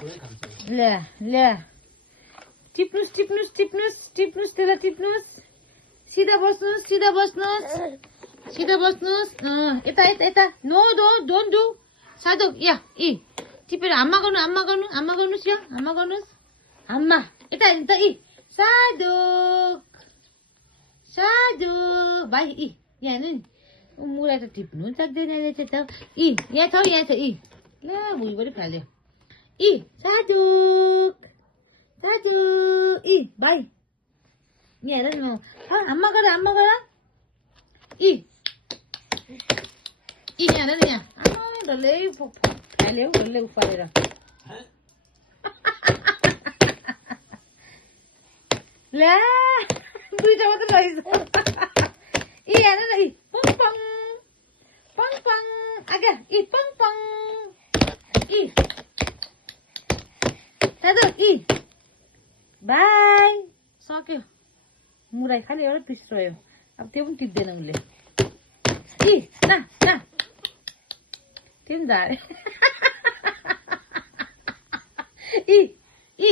ले ले टिप्नुस् टिप्नुस् टिप्नुस् टिप्नुस् त्यसलाई टिप्नुस् सिधा बस्नुस् सिधा बस्नुस् सिधा बस्नुस् यता यता यता नो नो डोन्ट डु साधु या इ टिपेर हाम्मा गर्नु हाम्मा गर्नु हाम्मा गर्नुस् यो हाम्मा गर्नुस् हाम्मा यता यता इ साधु साधु भाइ इ यहाँ हेर्नु नि मुरा त टिप्नु सक्दैन रहेछ त इ यहाँ छ इ ल भुइँभरि फाल्यो इ साधु साधु इ भाइ यहाँ हेर न हाम्मा गर इ यहाँ हेर न यहाँ डल्लै फाल्यो डल्लै उफालेर ला दुईटा मात्रै रहेछ इ हेर न इ पङ पङ पङ पङ आगे इ पङ पङ इ साधु इ बाई सक्यो मुराई खालि एउटा पिस रह्यो अब त्यो पनि टिप्दैन उसले इ ना ना त्यो पनि झारे इ